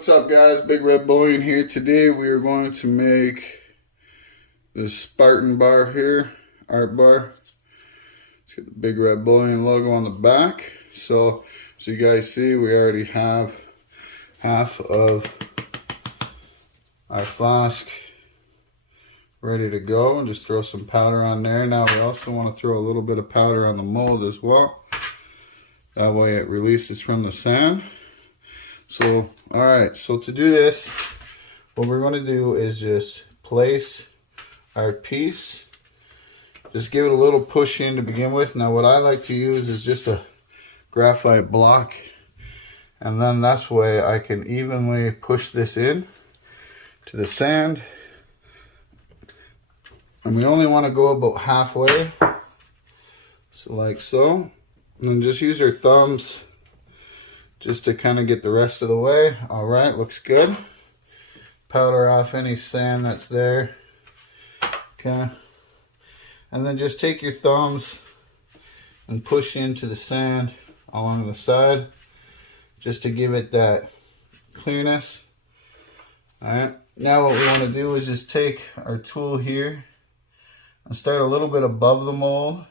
What's up, guys? Big Red Bullion here. Today we are going to make this Spartan bar here, art bar. It's got the Big Red Bullion logo on the back. So as you guys see, we already have half of our flask ready to go, and just throw some powder on there. Now we also want to throw a little bit of powder on the mold as well. That way it releases from the sand. So, alright, so to do this, what we're going to do is just place our piece. Just give it a little push in to begin with. Now what I like to use is just a graphite block. And then that's way I can evenly push this in to the sand. And we only want to go about halfway. So like so. And then just use your thumbs just to kind of get the rest of the way. All right, looks good. Powder off any sand that's there. Okay. And then just take your thumbs and push into the sand along the side just to give it that clearness. All right. Now what we want to do is just take our tool here and start a little bit above the mold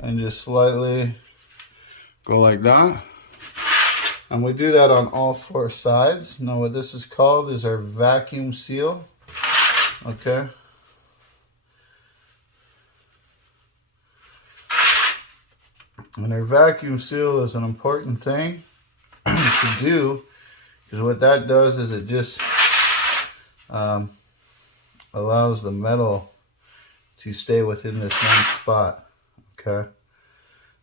and just slightly go like that. And we do that on all four sides. Now what this is called is our vacuum seal. Okay. And our vacuum seal is an important thing to do, because what that does is it just allows the metal to stay within this one spot. Okay.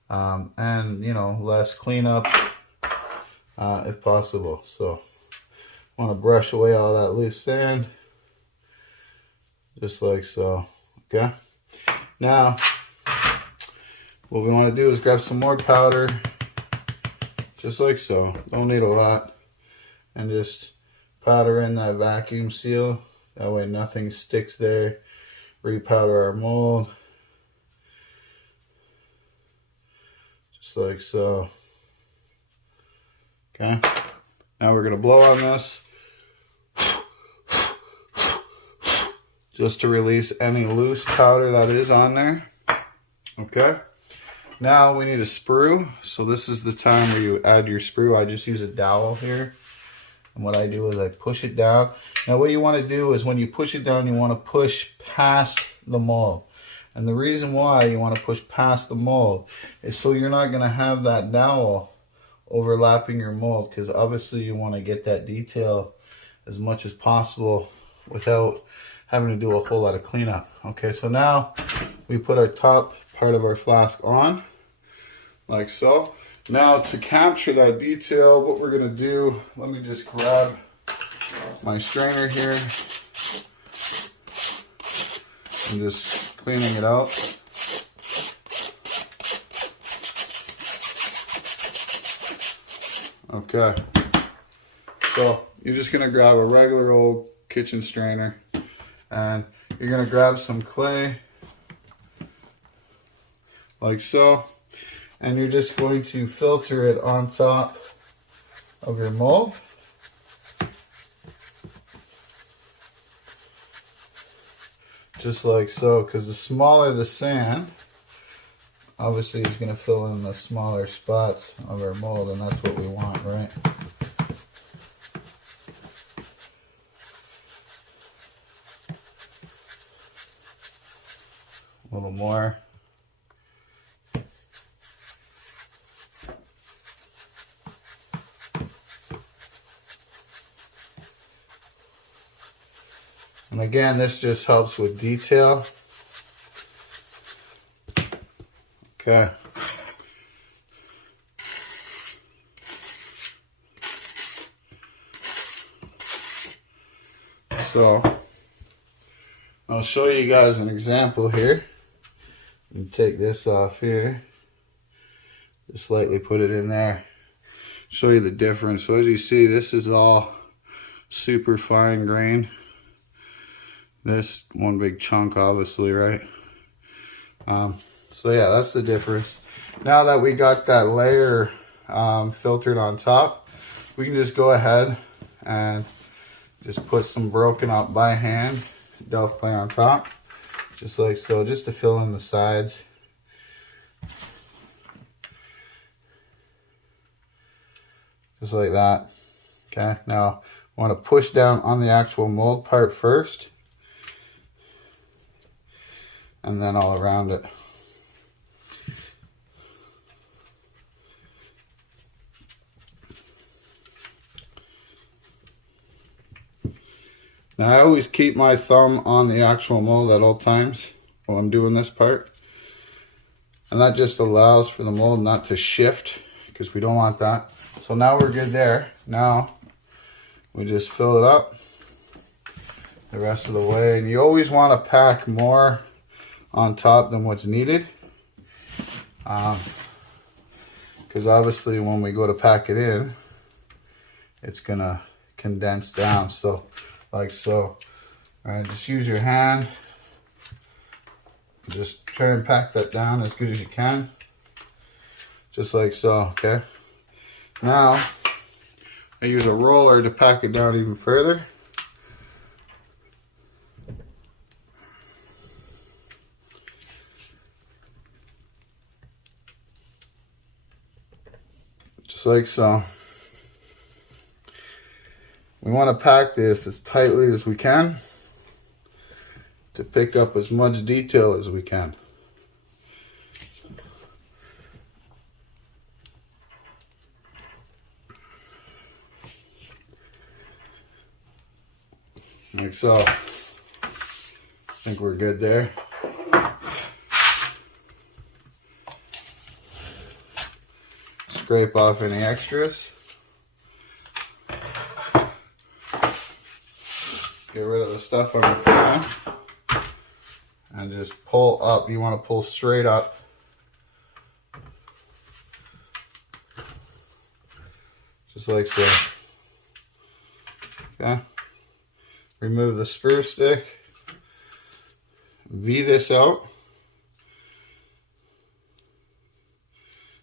And you know, less cleanup if possible. So I want to brush away all that loose sand just like so. Okay, now what we want to do is grab some more powder just like so. Don't need a lot, and just powder in that vacuum seal. That way nothing sticks there. Repowder our mold just like so. Okay, now we're going to blow on this just to release any loose powder that is on there. Okay, now we need a sprue. So this is the time where you add your sprue. I just use a dowel here, and what I do is I push it down. Now what you want to do is when you push it down, you want to push past the mold. And the reason why you want to push past the mold is so you're not going to have that dowel overlapping your mold, because obviously you want to get that detail as much as possible without having to do a whole lot of cleanup. Okay, so now we put our top part of our flask on like so. Now to capture that detail, what we're going to do, let me just grab my strainer here and just cleaning it out. Okay, so you're just going to grab a regular old kitchen strainer, and you're going to grab some clay like so, and you're just going to filter it on top of your mold. Just like so, because the smaller the sand, obviously it's going to fill in the smaller spots of our mold, and that's what we want, right? A little more. And again, this just helps with detail. Okay. So I'll show you guys an example here. You take this off here. Just lightly put it in there. Show you the difference. So as you see, this is all super fine grain. This one big chunk, obviously, right? So yeah, that's the difference. Now that we got that layer filtered on top, we can just go ahead and just put some broken up by hand delf clay on top, just like so, just to fill in the sides. Just like that. Okay, now I want to push down on the actual mold part first, and then all around it. Now I always keep my thumb on the actual mold at all times while I'm doing this part. And that just allows for the mold not to shift, because we don't want that. So now we're good there. Now we just fill it up the rest of the way. And you always want to pack more on top than what's needed. Because obviously when we go to pack it in, it's going to condense down. So like so. All right, just use your hand. Just try and pack that down as good as you can. Just like so, okay? Now, I use a roller to pack it down even further. Just like so. We want to pack this as tightly as we can to pick up as much detail as we can. Like so. I think we're good there. Scrape off any extras. Get rid of the stuff on your fan. And just pull up. You want to pull straight up. Just like so. Okay. Remove the sprue stick. V this out.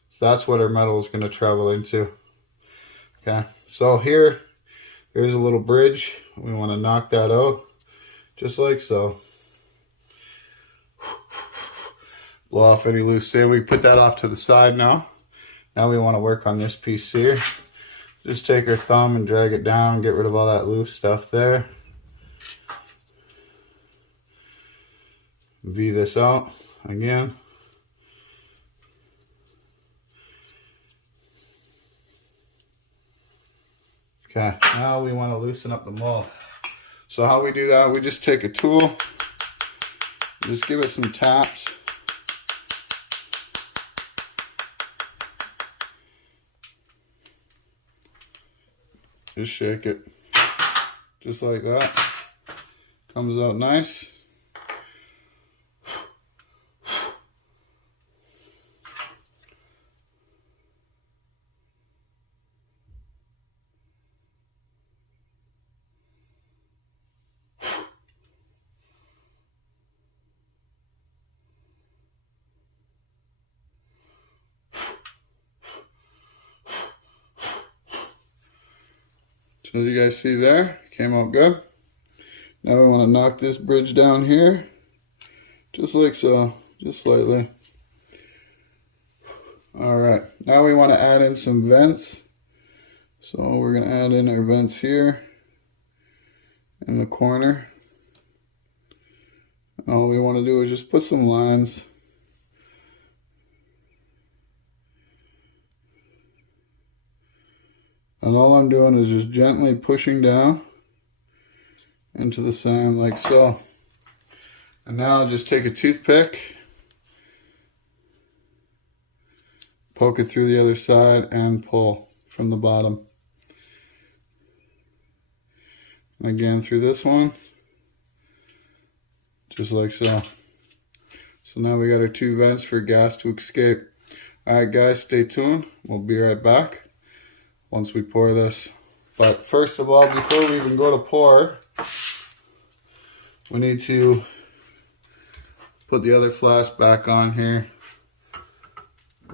So that's what our metal is going to travel into. Okay. So here, there's a little bridge. We want to knock that out. Just like so. Blow off any loose sand. We put that off to the side now. Now we want to work on this piece here. Just take our thumb and drag it down, get rid of all that loose stuff there. V this out again. Okay, now we want to loosen up the mold. So how we do that, we just take a tool, just give it some taps. Just shake it, just like that. Comes out nice. So as you guys see there, came out good. Now we want to knock this bridge down here, just like so, just slightly. All right, now we want to add in some vents. So we're going to add in our vents here in the corner. And all we want to do is just put some lines. And all I'm doing is just gently pushing down into the sand like so. And now I'll just take a toothpick, poke it through the other side and pull from the bottom. And again through this one, just like so. So now we got our two vents for gas to escape. Alright guys, stay tuned. We'll be right back once we pour this. But first of all, before we even go to pour, we need to put the other flask back on here,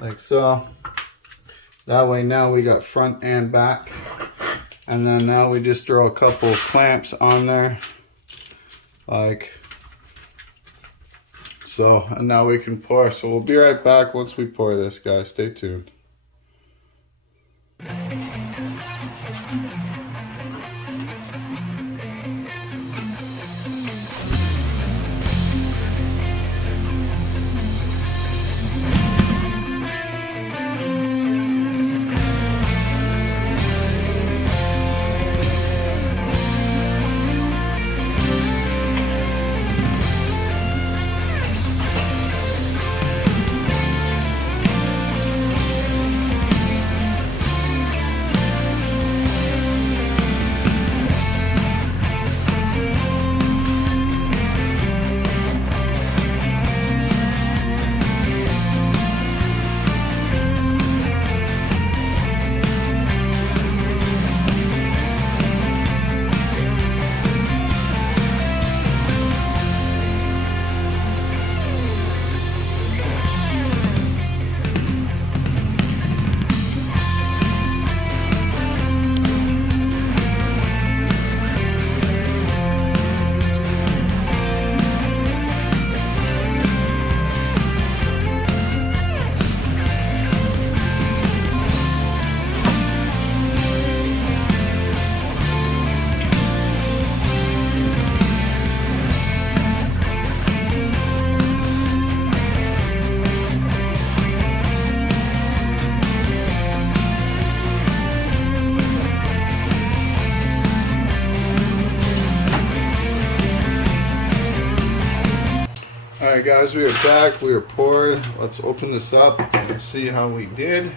like so. That way now we got front and back And then now we just throw a couple of clamps on there, like so, and now we can pour. So we'll be right back once we pour this, guys. Stay tuned. Alright guys, we are back, we are poured. Let's open this up and see how we did.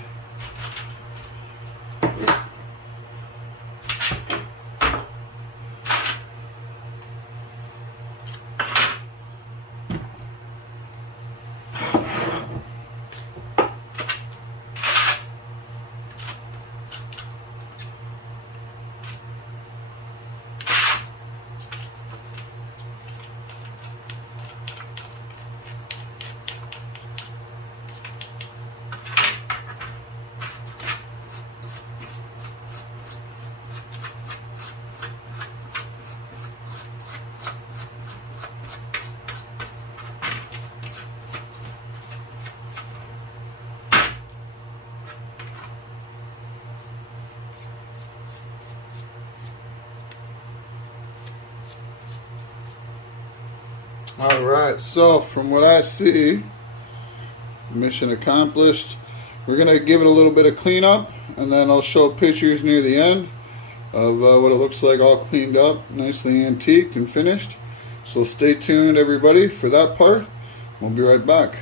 Alright, so from what I see, mission accomplished. We're going to give it a little bit of cleanup, and then I'll show pictures near the end of what it looks like all cleaned up, nicely antiqued and finished. So stay tuned everybody for that part. We'll be right back.